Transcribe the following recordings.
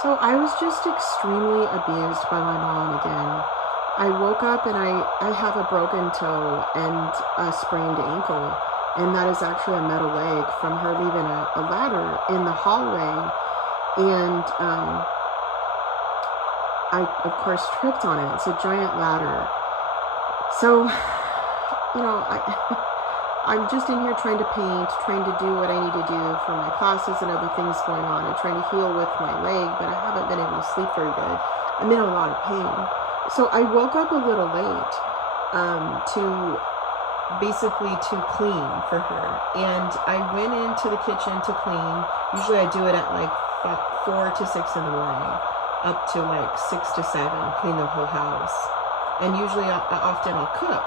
So I was just extremely abused by my mom again. I woke up and I have a broken toe and a sprained ankle, and that is actually a metal leg from her leaving a ladder in the hallway. And I, of course, tripped on it. It's a giant ladder. So, I'm just in here trying to paint, trying to do what I need to do for my classes and other things going on, and trying to heal with my leg, but I haven't been able to sleep very good. I'm in a lot of pain. So I woke up a little late to clean for her. And I went into the kitchen to clean. Usually I do it at like 4 to 6 in the morning, up to like 6 to 7, clean the whole house. And usually often I'll cook.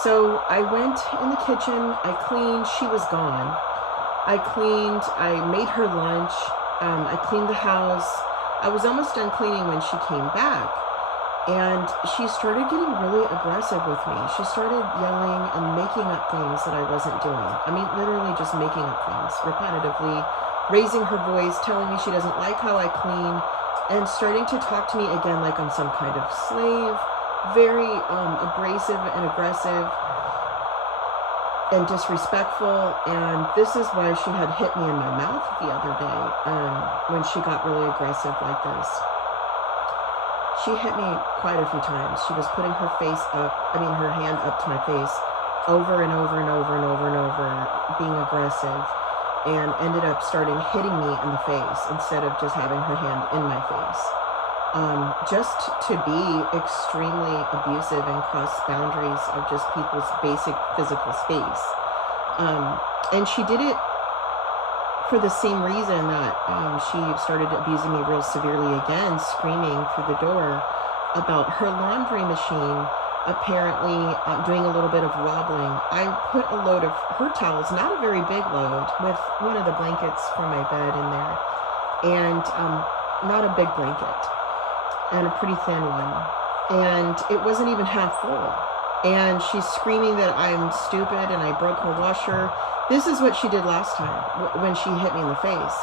So I went in the kitchen, I cleaned, she was gone. I cleaned, I made her lunch, I cleaned the house. I was almost done cleaning when she came back. And she started getting really aggressive with me. She started yelling and making up things that I wasn't doing. I mean, literally just making up things repetitively, raising her voice, telling me she doesn't like how I clean, and starting to talk to me again like I'm some kind of slave. Very abrasive and aggressive and disrespectful. And this is why she had hit me in my mouth the other day when she got really aggressive like this. She hit me quite a few times. She was putting her hand up to my face over and over and over and over and over, being aggressive, and ended up starting hitting me in the face instead of just having her hand in my face. Just to be extremely abusive and cross boundaries of just people's basic physical space. And she did it for the same reason that she started abusing me real severely again, screaming through the door about her laundry machine apparently doing a little bit of wobbling. I put a load of her towels, not a very big load, with one of the blankets from my bed in there, and not a big blanket, and a pretty thin one, and it wasn't even half full. And she's screaming that I'm stupid and I broke her washer. This is what she did last time when she hit me in the face.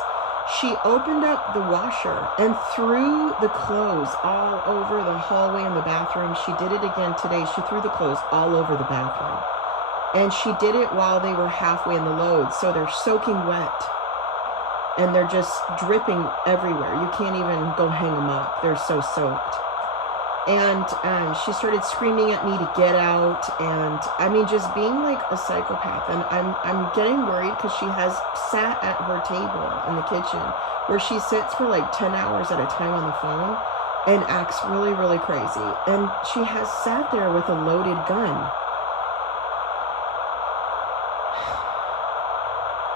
She opened up the washer and threw the clothes all over the hallway and the bathroom. She did it again today. She threw the clothes all over the bathroom. And she did it while they were halfway in the load, so they're soaking wet. And they're just dripping everywhere. You can't even go hang them up. They're so soaked. And she started screaming at me to get out. And I mean, just being like a psychopath. And I'm getting worried because she has sat at her table in the kitchen where she sits for like 10 hours at a time on the phone and acts really, really crazy. And she has sat there with a loaded gun,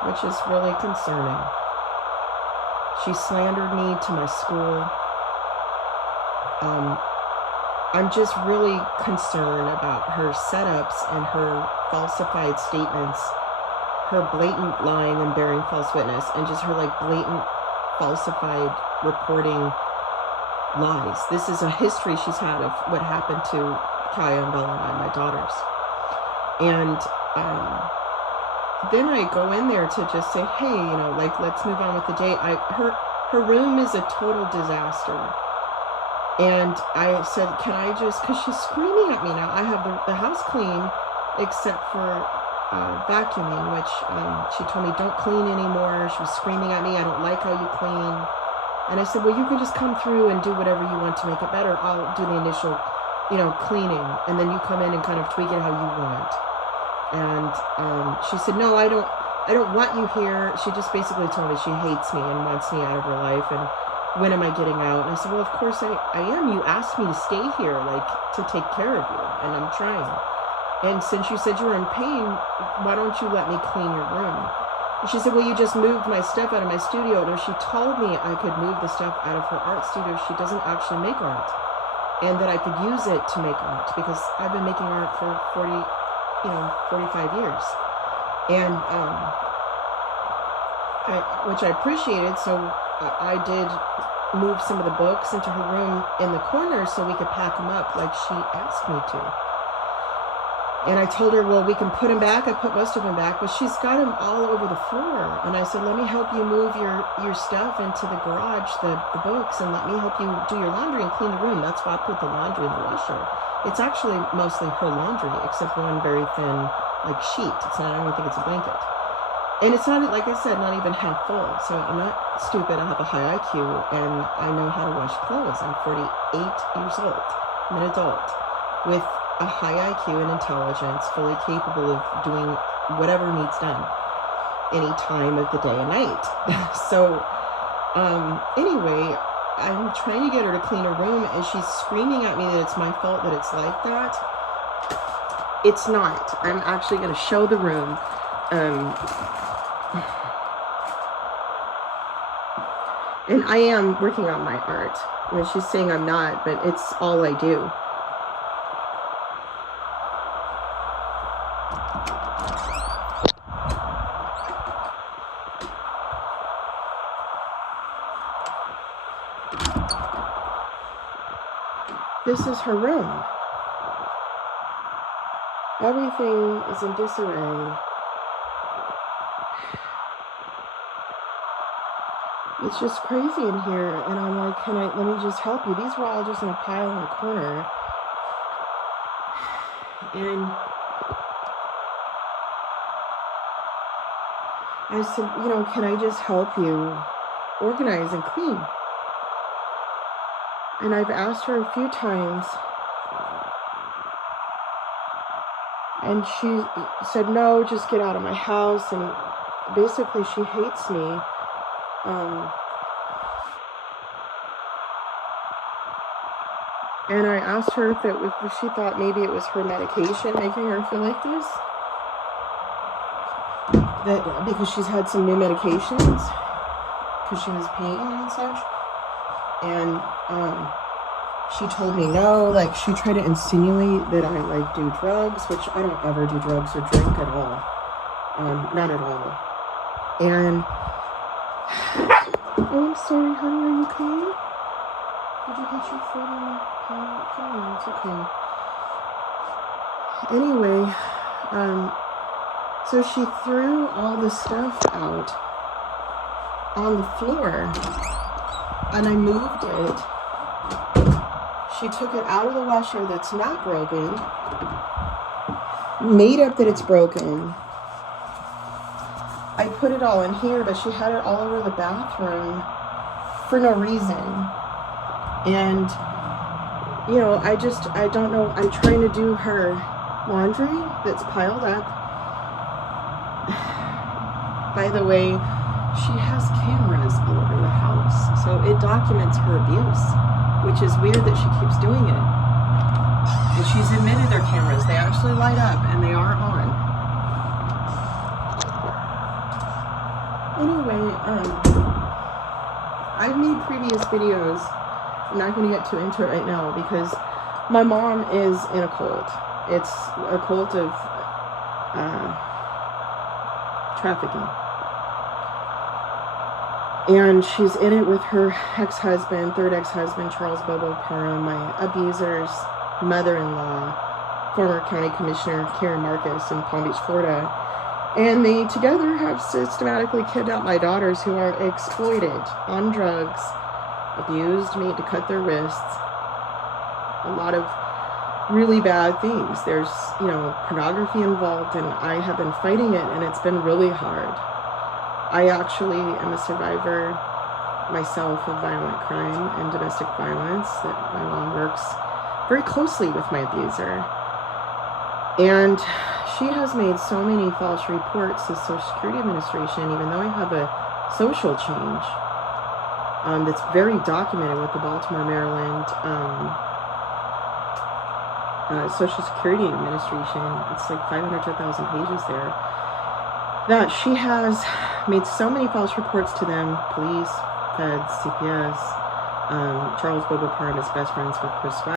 which is really concerning. She slandered me to my school. I'm just really concerned about her setups and her falsified statements, her blatant lying and bearing false witness, and just her like blatant falsified reporting lies. This is a history she's had of what happened to Kaya and Bella and I, my daughters. And then I go in there to just say, hey, like, let's move on with the day. Her room is a total disaster. And I said, can I just, because she's screaming at me now. I have the house clean except for vacuuming, which she told me don't clean anymore. She was screaming at me, I don't like how you clean. And I said, well, you can just come through and do whatever you want to make it better. I'll do the initial, cleaning, and then you come in and kind of tweak it how you want. And she said, no, I don't want you here. She just basically told me she hates me and wants me out of her life. And when am I getting out? And I said, well, of course I am. You asked me to stay here, like, to take care of you, and I'm trying. And since you said you were in pain, why don't you let me clean your room? And she said, well, you just moved my stuff out of my studio. And she told me I could move the stuff out of her art studio. She doesn't actually make art, and that I could use it to make art, because I've been making art for 45 years. And which I appreciated. So I did move some of the books into her room in the corner so we could pack them up like she asked me to. And I told her, well, we can put them back. I put most of them back, but she's got them all over the floor. And I said, let me help you move your stuff into the garage, the books, and let me help you do your laundry and clean the room. That's why I put the laundry in the washer. It's actually mostly her laundry, except one very thin, like, sheet. It's not, I don't even think it's a blanket. And it's not, like I said, not even half full. So I'm not stupid. I have a high IQ, and I know how to wash clothes. I'm 48 years old. I'm an adult with a high IQ and intelligence, fully capable of doing whatever needs done any time of the day and night. So anyway, I'm trying to get her to clean her room, and she's screaming at me that it's my fault that it's like that. It's not. I'm actually going to show the room. And I am working on my art. I mean, she's saying I'm not, but it's all I do. This is her room. Everything is in disarray. It's just crazy in here, and I'm like, let me just help you? These were all just in a pile in the corner. And I said, can I just help you organize and clean? And I've asked her a few times, and she said, no, just get out of my house. And basically she hates me. And I asked her if she thought maybe it was her medication making her feel like this. That because she's had some new medications, because she was pain and such. And she told me no, like she tried to insinuate that I like do drugs, which I don't ever do drugs or drink at all. Not at all. And oh, I'm sorry, honey, are you okay? Did you hit your foot on the oh, it's okay. Anyway, so she threw all the stuff out on the floor, and I moved it. She took it out of the washer that's not broken, made up that it's broken. I put it all in here, but she had it all over the bathroom for no reason. And, I don't know. I'm trying to do her laundry that's piled up. By the way, she has cameras all over the house, so it documents her abuse, which is weird that she keeps doing it. And she's admitted they're cameras. They actually light up, and they are on. Anyway, I've made previous videos. I'm not going to get too into it right now because my mom is in a cult. It's a cult of trafficking. And she's in it with her ex-husband, third ex-husband, Charles Bobo Parham, my abuser's mother-in-law, former county commissioner Karen Marcus in Palm Beach, Florida. And they together have systematically kidnapped my daughters, who are exploited, on drugs, abused, made to cut their wrists. A lot of really bad things. There's, pornography involved, and I have been fighting it, and it's been really hard. I actually am a survivor myself of violent crime and domestic violence. That my mom works very closely with my abuser. And she has made so many false reports to the Social Security Administration, even though I have a social change that's very documented with the Baltimore, Maryland Social Security Administration. It's like 500 to 1,000 pages there. That she has made so many false reports to them, police, feds, CPS. Charles Bobo Parham is best friends with Chris Swagger.